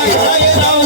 Jai Jai Ram